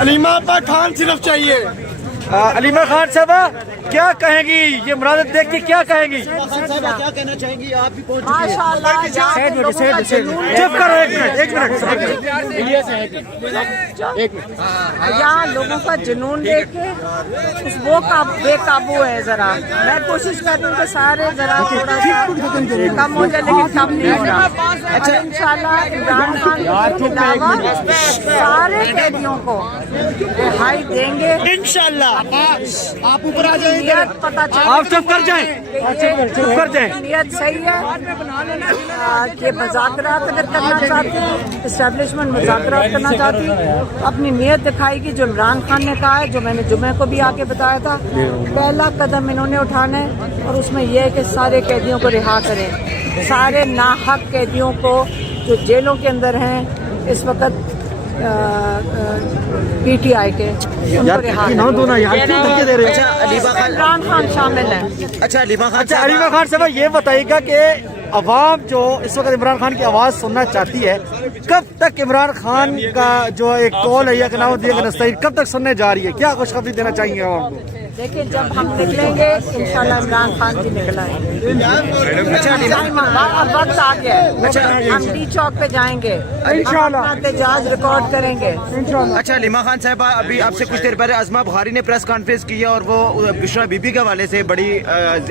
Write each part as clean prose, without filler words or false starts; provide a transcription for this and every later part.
علیمہ خان صرف چاہیے. علیمہ خان صاحبہ کیا کہیں گی یہ مناظر دیکھ کے کیا کہیں گی؟ کیا کہنا چاہیں گی آپ بھی پہنچ چپ کرو ایک منٹ. یہاں لوگوں کا جنون دیکھ کے وہ بے قابو ہے. ذرا میں کوشش کر رہی ہوں کہ سارے ذرا تھوڑا سا کم ہو جائے لیکن کم نہیں ہو رہا. اچھا انشاءاللہ عمران خان کے علاوہ سارے قیدیوں کو رہائی دیں گے انشاءاللہ. آپ اوپر آ جائیں. آپ چپ کر جائیں. نیت صحیح ہے کہ مذاکرات اگر کرنا چاہتے ہیں اسٹیبلشمنٹ مذاکرات کرنا چاہتی ہے اپنی نیت دکھائے گی. جو عمران خان نے کہا ہے جو میں نے جمعے کو بھی آ کے بتایا تھا پہلا قدم انہوں نے اٹھانا ہے اور اس میں یہ ہے کہ سارے قیدیوں کو رہا کریں. سارے ناحق قیدیوں کو جو جیلوں کے اندر ہیں اس وقت پی ٹی آئی کے عمران خان شامل ہیں. اچھا علیمہ خان صاحب یہ بتائیے گا کہ عوام جو اس وقت عمران خان کی آواز سننا چاہتی ہے کب تک عمران خان کا جو ایک کال ہے یا نستعین کب تک سننے جا رہی ہے؟ کیا خوشخبری دینا چاہیں گے عوام کو؟ دیکھیں جب ہم نکلیں گے انشاءاللہ عمران خان جی نکل آئیں گے. اب وقت آ گیا ہے. ہم ڈی چوک پہ جائیں گے انشاءاللہ احتجاج ریکارڈ کریں گے. اچھا علیمہ خان صاحبہ ابھی آپ سے کچھ دیر پہلے عظمہ بخاری نے پریس کانفرنس کی ہے اور وہ بشرا بی بی کے حوالے سے بڑی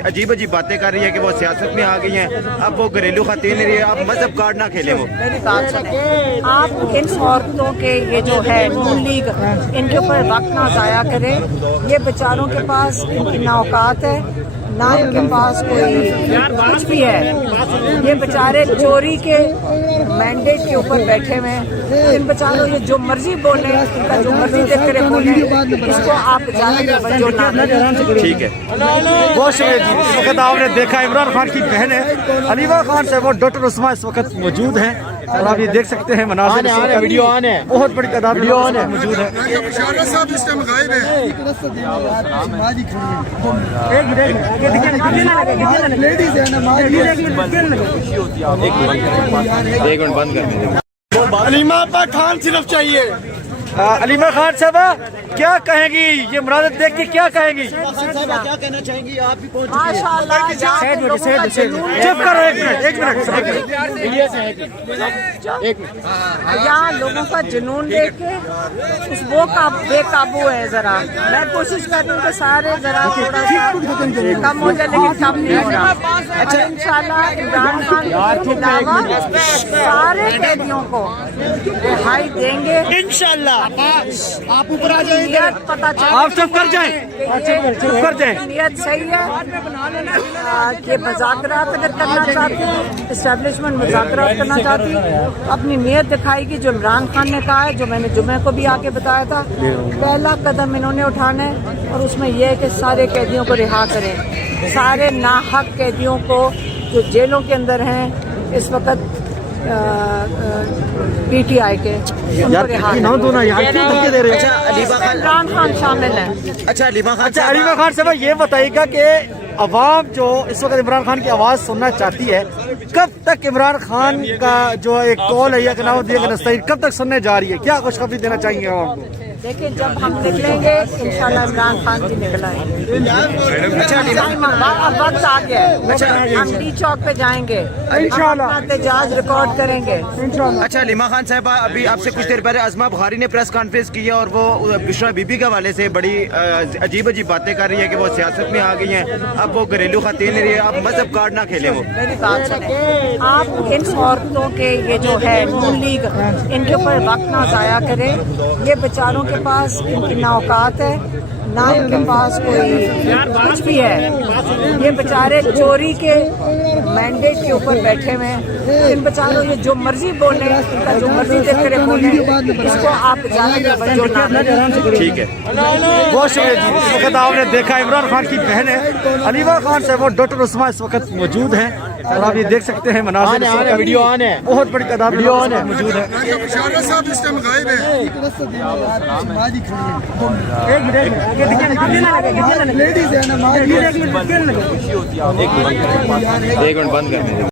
عجیب باتیں کر رہی ہے کہ وہ سیاست میں آ گئی ہیں. اب وہ گھریلو خواتین نہیں رہی ہے. آپ مذہب کارڈ نہ کھیلیں. وہ میری بات سنیں. آپ ان عورتوں کے یہ جو ہے نون لیگ ان کے اوپر وقت نہ ضائع کریں. یہ بیچاروں کے پاس ان کی نہ اوقات ہے نہ ان کے پاس کوئی کچھ بھی ہے. یہ بیچارے چوری کے مینڈیٹ کے اوپر بیٹھے ہوئے ہیں. ان بیچاروں یہ جو مرضی بولیں ان کا جو مرضی دیکھ کر بولیں اس کو آپ جانے توجہ نہ دیں. ٹھیک ہے بہت شکریہ جی. اس وقت آپ نے دیکھا عمران خان کی بہن ہے علیمہ خان صاحب اور ڈاکٹر عثمان اس وقت موجود ہیں اور آپ یہ دیکھ سکتے ہیں مناظر ویڈیو آن ہے. بہت بڑی تعداد موجود ہے. علیمہ خان صرف چاہیے. علیمہ خان صاحبہ کیا کہیں گی یہ مناظر دیکھ کے کیا کہیں گی؟ کیا کہنا چاہیں گی آپ بھی پہنچ. چپ کرو ایک منٹ. یہاں لوگوں کا جنون دیکھ کے وہ بے قابو ہے. ذرا میں کوشش کر رہی ہوں کہ سارے ذرا تھوڑا سا کم ہو جائے لیکن کم نہیں ہو رہا. اچھا انشاءاللہ عمران خان کے علاوہ سارے قیدیوں کو رہائی دیں گے انشاءاللہ. آپ اوپر آ جائیں. آپ چپ کر جائیں. نیت صحیح ہے کہ مذاکرات اگر کرنا چاہتے ہیں اسٹیبلشمنٹ مذاکرات کرنا چاہتی ہے اپنی نیت دکھائے گی. جو عمران خان نے کہا ہے جو میں نے جمعے کو بھی آ کے بتایا تھا پہلا قدم انہوں نے اٹھانا ہے اور اس میں یہ ہے کہ سارے قیدیوں کو رہا کریں. سارے ناحق قیدیوں کو جو جیلوں کے اندر ہیں اس وقت پی ٹی آئی کے عمران خان شامل ہیں. اچھا علیمہ خان صاحب یہ بتائیے گا کہ عوام جو اس وقت عمران خان کی آواز سننا چاہتی ہے کب تک عمران خان کا جو ایک کال ہے یا نستعین کب تک سننے جا رہی ہے؟ کیا خوشخبری دینا چاہیں گے عوام کو؟ دیکھیں جب ہم نکلیں گے انشاءاللہ عمران خان جی نکل آئیں گے. اب وقت آ گیا ہے. ہم ڈی چوک پہ جائیں گے انشاءاللہ احتجاج ریکارڈ کریں گے. اچھا علیمہ خان صاحبہ ابھی آپ سے کچھ دیر پہلے عظمہ بخاری نے پریس کانفرنس کی ہے اور وہ بشرا بی بی کے حوالے سے بڑی عجیب باتیں کر رہی ہے کہ وہ سیاست میں آ گئی ہیں. اب وہ گھریلو خواتین نہیں رہی ہے. آپ مذہب کارڈ نہ کھیلیں. وہ میری بات سنیں. آپ ان عورتوں کے یہ جو ہے نون لیگ ان کے اوپر وقت نہ ضائع کریں. یہ بیچاروں کے پاس ان کی نہ اوقات ہے نہ ان کے پاس کوئی کچھ بھی ہے. یہ بیچارے چوری کے مینڈیٹ کے اوپر بیٹھے ہوئے ہیں. ان بیچاروں یہ جو مرضی بولیں ان کا جو مرضی دیکھ کر بولیں اس کو آپ جانے توجہ نہ دیں. ٹھیک ہے بہت شکریہ جی. اس وقت آپ نے دیکھا عمران خان کی بہن ہے علیمہ خان صاحب اور ڈاکٹر عثمان اس وقت موجود ہیں اور آپ یہ دیکھ سکتے ہیں مناظر ویڈیو آن ہے. بہت بڑی تعداد موجود ہے. ایک منٹ بند کریں.